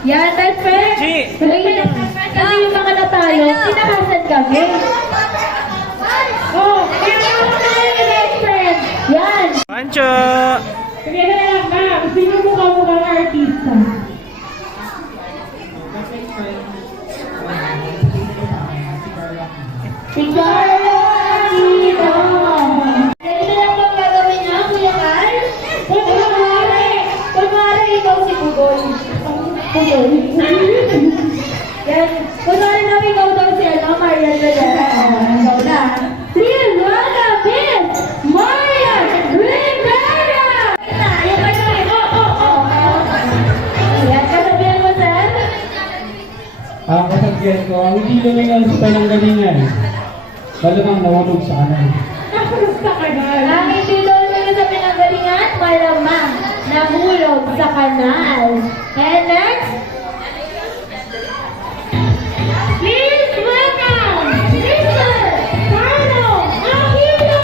Yan, best friend. Kasi yung mga natalo, sinakasan kami. Oh, kaya ako tayo ni best friend. Yan. Pancho! Sige na lang ka. Sino mukha ng artista? Si Carla Aquino. Ganito lang bang gagawin niya, Kuya Carl? Kunwari ikaw si Pugoy. Pugoy. Yan. Kunwari na ikaw daw si Marian Rivera. Ikaw na. Please welcome Miss Marian Rivera! Yung kanya, Yan, kasabihan mo, sir? Ang kasabihan ko, ang hindi lumingan sa pananggalingan, malamang nahulog sa kanan. Sa kanal. Ang hindi lumingan sa pinanggalingan, malamang nahulog sa kanal. And next, please welcome Mr. Carlo Aquino!